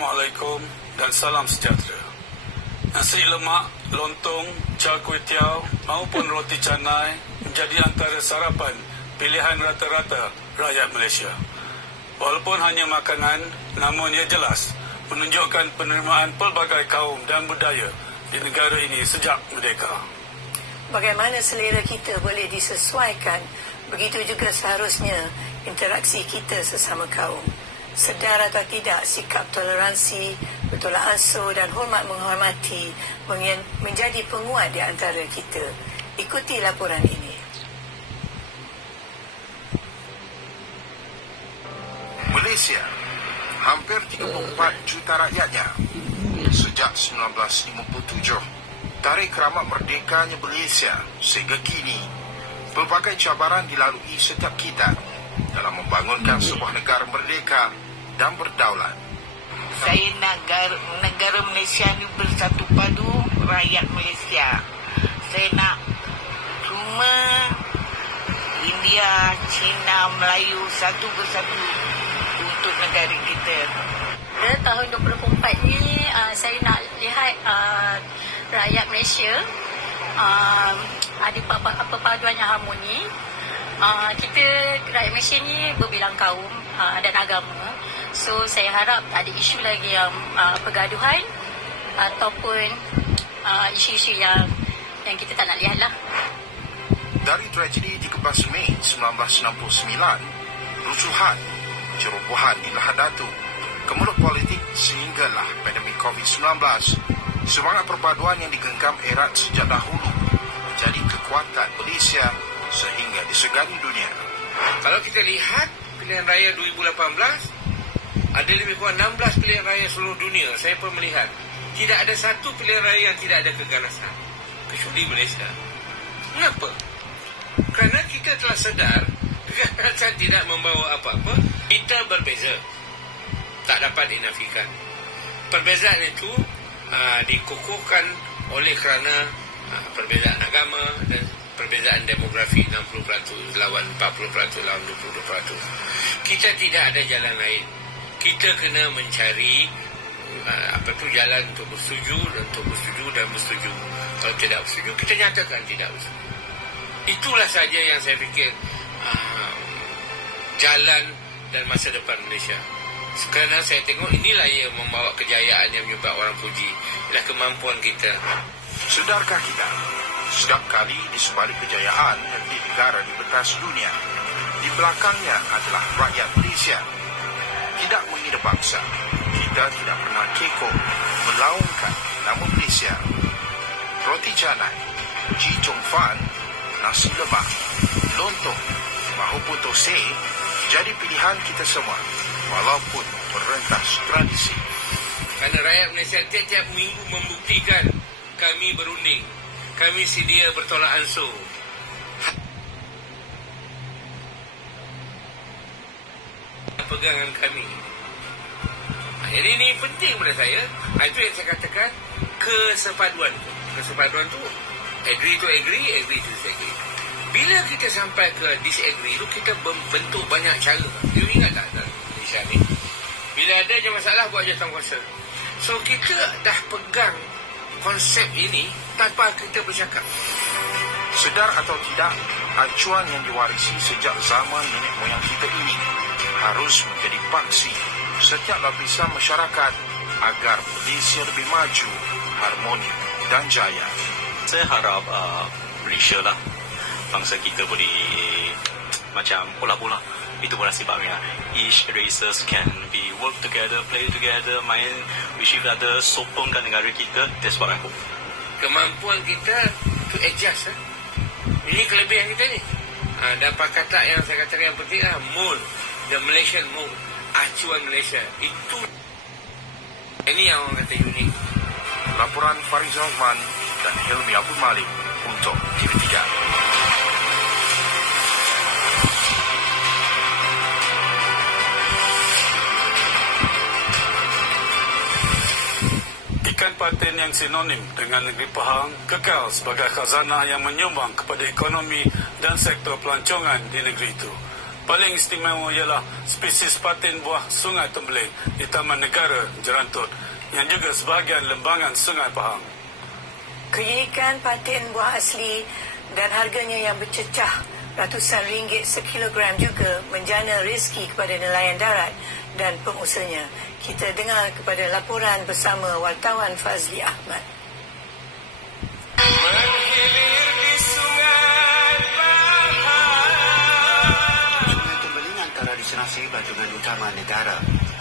Assalamualaikum dan salam sejahtera. Nasi lemak, lontong, char kway teow maupun roti canai menjadi antara sarapan pilihan rata-rata rakyat Malaysia. Walaupun hanya makanan, namun ia jelas menunjukkan penerimaan pelbagai kaum dan budaya di negara ini sejak merdeka. Bagaimana selera kita boleh disesuaikan, begitu juga seharusnya interaksi kita sesama kaum. Sedar atau tidak, sikap toleransi, bertolak ansur dan hormat menghormati menjadi penguat di antara kita. Ikuti laporan ini. Malaysia, hampir 34 juta rakyatnya. Sejak 1957, tarikh keramat merdekanya Malaysia sehingga kini, pelbagai cabaran dilalui setiap kita dalam membangunkan sebuah negara merdeka dan berdaulat. Saya nak negara Malaysia ni bersatu padu rakyat Malaysia. Saya nak semua India, China, Melayu satu bersatu untuk negara kita. Tahun 2024 ni saya nak lihat rakyat Malaysia ada perpaduan yang harmoni. Kita rakyat Malaysia ni berbilang kaum dan agama. So saya harap tak ada isu lagi yang pergaduhan ataupun isu-isu yang kita tak nak lihat lah. Dari tragedi 13 Mei 1969, rusuhan, cerobohan di Lahad Datu, kemelut politik sehinggalah pandemik COVID-19, semangat perpaduan yang digenggam erat sejak dahulu menjadi kekuatan Malaysia sehingga disegani dunia. Kalau kita lihat pilihan raya 2018, ada lebih kurang 16 pilihan raya seluruh dunia. Saya pun melihat tidak ada satu pilihan raya yang tidak ada keganasan, kecuali Malaysia. Mengapa? Kerana kita telah sedar keganasan tidak membawa apa-apa. Kita berbeza, tak dapat dinafikan. Perbezaan itu dikukuhkan oleh kerana perbezaan agama dan perbezaan demografi 60% lawan 40% lawan 20%. Kita tidak ada jalan lain. Kita kena mencari jalan untuk bersetuju dan untuk bersetuju dan bersetuju. Kalau tidak bersetuju, kita nyatakan tidak bersetuju. Itulah saja yang saya fikir jalan dan masa depan Malaysia. Kerana saya tengok inilah yang membawa kejayaan yang menyebabkan orang puji. Ialah kemampuan kita. Sedarkah kita, setiap kali di sebalik kejayaan negara di pentas dunia, di belakangnya adalah rakyat Malaysia. Tidak mengira bangsa, kita tidak pernah kekok melaungkan nama Malaysia. Roti canai, ji chong fan, nasi lemak, lontong maupun tosai jadi pilihan kita semua walaupun merentas tradisi. Kerana rakyat Malaysia tiap-tiap minggu membuktikan kami berunding, kami sedia bertolak ansur. Pegangan kami. Jadi ini penting pada saya. Itu yang saya katakan kesepaduan. Kesepaduan tu agree to agree, agree to disagree. Bila kita sampai ke disagree tu, kita bentuk banyak cara. You ingat tak Malaysia ni? Bila ada je masalah, buat jawatankuasa. So kita dah pegang konsep ini tanpa kita bercakap. Sedar atau tidak, acuan yang diwarisi sejak zaman nenek moyang kita ini harus menjadi paksi setiap lapisan masyarakat agar Malaysia lebih maju, harmoni dan jaya. Saya harap Malaysia lah, bangsa kita boleh macam bola-bola. Itu bola sebabnya each races can be work together, play together, main with each other, sokongkan negara kita. That's what I hope. Kemampuan kita to adjust. Ini kelebihan kita ni. Dan kata yang saya katakan yang penting lah, mold, the Malaysian mold, acuan Malaysia. Itu ini yang orang kata unik. Laporan Farizal Osman dan Hilmi Abdul Malik untuk TV3. Ikan patin yang sinonim dengan negeri Pahang kekal sebagai khazanah yang menyumbang kepada ekonomi dan sektor pelancongan di negeri itu. paling istimewa ialah spesies patin buah Sungai Tembeling di Taman Negara Jerantut yang juga sebahagian lembangan Sungai Pahang. Keunikan patin buah asli dan harganya yang bercecah ratusan ringgit sekilogram juga menjana rezeki kepada nelayan darat dan pengusahanya. Kita dengar kepada laporan bersama wartawan Fazli Ahmad. Sungai Tembeling antara destinasi bendungan utama negara.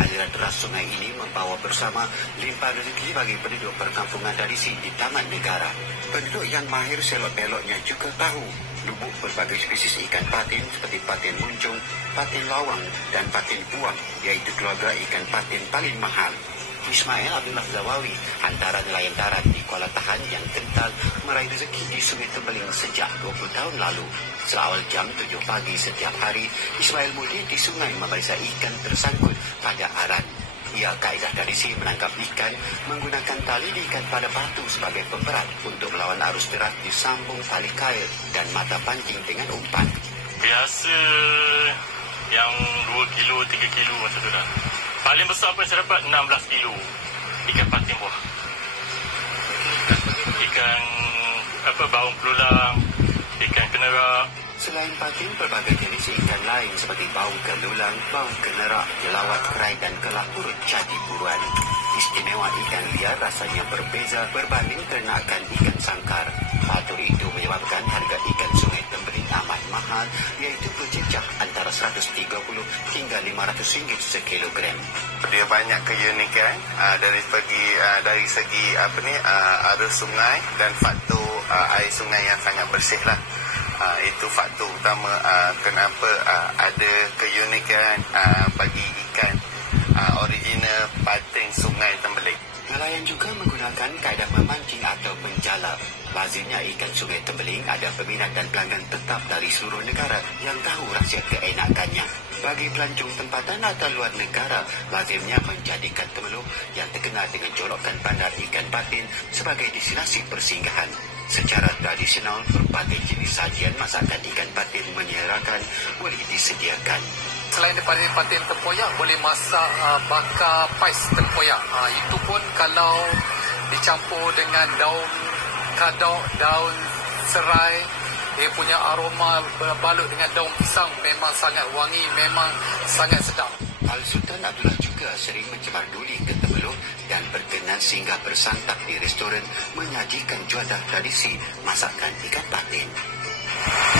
Aliran deras sungai ini membawa bersama limpahan rezeki bagi penduduk perkampungan tradisi di Taman Negara. Penduduk yang mahir selok-beloknya juga tahu lubuk berbagai spesies ikan patin seperti patin muncung, patin lawang dan patin buah, iaitu keluarga ikan patin paling mahal. Ismail Abdullah Zawawi, antara nelayan darat di Kuala Tahan yang kental meraih rezeki di Sungai Tembeling sejak 20 tahun lalu. Seawal jam 7 pagi setiap hari, Ismail mudik di sungai memeriksa ikan tersangkut pada aran. Ia kaedah tradisi menangkap ikan menggunakan tali diikat pada batu sebagai pemberat untuk melawan arus deras disambung tali kail dan mata pancing dengan umpan. Biasa yang 2 kilo, 3 kilo macam tu dah. Paling besar pun saya dapat 16 kilo ikan patin buah. Ikan baung pelulang, ikan kenerak. Selain patin, berbagai jenis ikan lain seperti baung kelulang, baung kenerak, jelawat kerai dan kelah turut jadi buruan. Istimewa ikan liar rasanya berbeza berbanding ternakan ikan sangkar. Faktor itu menyebabkan harga ikan Sungai Tembeling amat mahal, iaitu berjejak antara 130 hingga 500 ringgit sekilogram. Dia banyak keunikan dari segi arus sungai dan faktor air sungai yang sangat bersih lah. Itu faktor utama kenapa ada keunikan bagi ikan original patin Sungai Tembeling. Nelayan juga menggunakan kaedah memancing atau menjala. Lazimnya ikan Sungai Tembeling ada peminat dan pelanggan tetap dari seluruh negara yang tahu rahsia keenakannya. Bagi pelancong tempatan atau luar negara, lazimnya menjadikan Temeloh yang terkenal dengan jolokan bandar ikan patin sebagai destinasi persinggahan. Secara tradisional, berbagai jenis sajian masakan ikan patin menyerahkan boleh disediakan. Selain daripada patin tempoyak, boleh masak bakar pais tempoyak. Itu pun kalau dicampur dengan daun kadok, daun serai, dia punya aroma berbalut dengan daun pisang memang sangat wangi, memang sangat sedap. Al-Sultan Abdullah juga sering mencebar duli ke Temeloh dan berkenan singgah bersantap di restoran menyajikan juadah tradisi masakan ikan patin.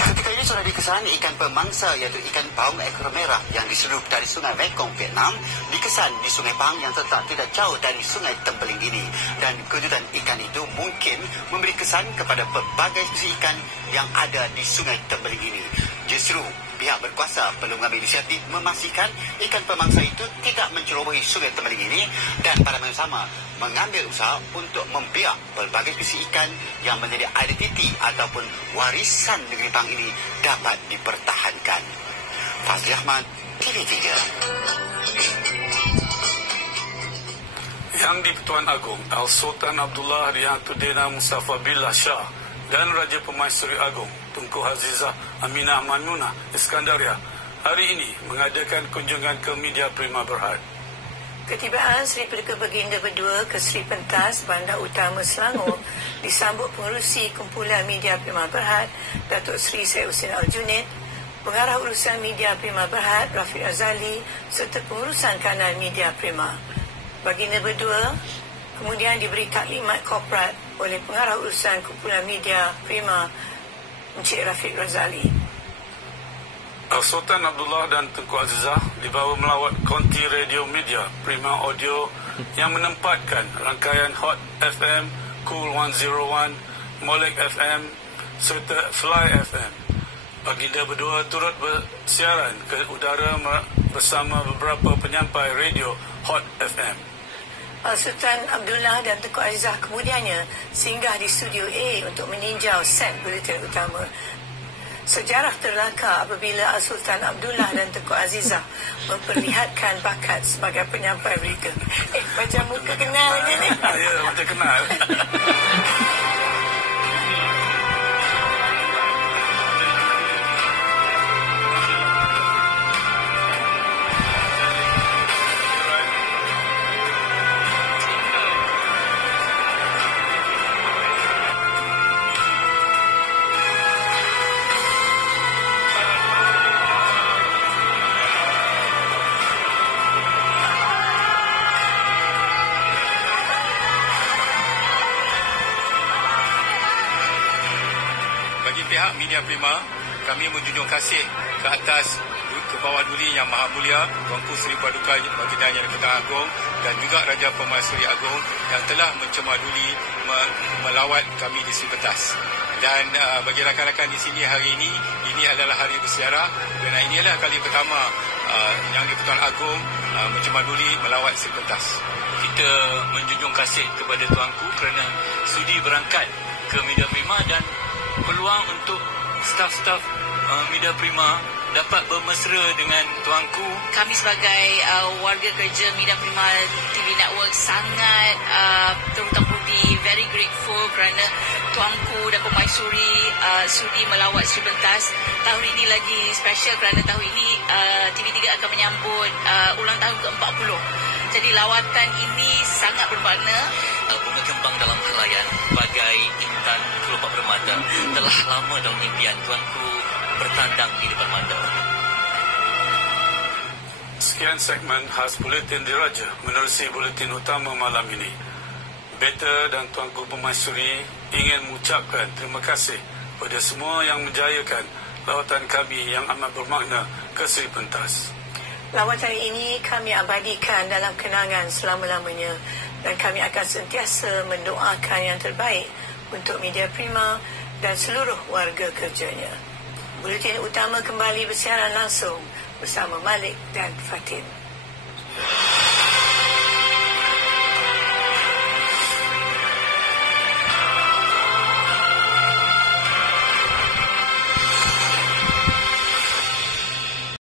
Ketika ini sudah dikesan ikan pemangsa iaitu ikan baung ekor merah yang diseluruh dari Sungai Mekong, Vietnam, dikesan di Sungai Pahang yang terletak tidak jauh dari Sungai Tembeling ini. Dan kedudukan ikan itu mungkin memberi kesan kepada pelbagai spesies ikan yang ada di Sungai Tembeling ini. Justru pihak berkuasa perlu mengambil inisiatif memastikan ikan pemangsa itu tidak mencerobohi Sungai Tembeling ini dan pada masa sama mengambil usaha untuk membiak pelbagai spesies ikan yang menjadi identiti ataupun warisan negeri Pahang ini dapat dipertahankan. Fazli Ahmad, TV3. Yang di-Pertuan Agong Al-Sultan Abdullah Riyatuddin Mustafa Billah Shah dan Raja Pemaisuri Agong Tunku Azizah Aminah Manmunah Iskandaria hari ini mengadakan kunjungan ke Media Prima Berhad. Ketibaan Sri Perdana Baginda berdua ke Sri Pentas, Bandar Utama Selangor disambut pengerusi Kumpulan Media Prima Berhad, Datuk Seri Syed Hussein Al-Junid, Pengarah Urusan Media Prima Berhad, Rafiq Azali, serta Pengurusan Kanan Media Prima. Baginda berdua kemudian diberi taklimat korporat oleh Pengarah Urusan Kumpulan Media Prima, Encik Rafiq Razali. Al-Sultan Abdullah dan Tunku Azizah dibawa melawat konti radio media Prima Audio yang menempatkan rangkaian Hot FM, Cool 101, Molek FM serta Fly FM. Baginda berdua turut bersiaran ke udara bersama beberapa penyampai radio Hot FM. Sultan Abdullah dan Tunku Azizah kemudiannya singgah di Studio A untuk meninjau set buletin utama. Sejarah terlakar apabila Sultan Abdullah dan Tunku Azizah memperlihatkan bakat sebagai penyampai berita. Macam muka kenal je ni. Ya, macam kenal. pihak Media Prima, kami menjunjung kasih ke atas ke bawah duli Yang Maha Mulia Tuanku Seri Paduka Baginda Yang di-Pertuan Agong dan juga Raja Pemaisuri Agong yang telah mencemaduli melawat kami di Seri Pentas. Dan bagi rakan-rakan di sini hari ini adalah hari bersejarah kerana inilah kali pertama Yang di-Pertuan Agong mencemaduli melawat Seri Pentas. Kita menjunjung kasih kepada Tuanku kerana sudi berangkat ke Media Prima dan peluang untuk staf-staf Media Prima dapat bermesra dengan Tuanku. Kami sebagai warga kerja Media Prima TV Network sangat terutamudi very grateful kerana Tuanku dan Pemaisuri sudi melawat Seri Pentas. Tahun ini lagi special kerana tahun ini TV3 akan menyambut ulang tahun ke-40. Jadi lawatan ini sangat bermakna. Bunga kembang dalam helaian bagai intan kelopak permata. Telah lama dalam impian Tuanku bertandang di depan mata. Sekian segmen khas Buletin Diraja menerusi buletin utama malam ini. Beta dan Tuanku Pemaisuri ingin mengucapkan terima kasih pada semua yang menjayakan lawatan kami yang amat bermakna ke Seri Pentas. Lawatan ini kami abadikan dalam kenangan selama-lamanya dan kami akan sentiasa mendoakan yang terbaik untuk Media Prima dan seluruh warga kerjanya. Buletin utama kembali bersiaran langsung bersama Malik dan Fatin.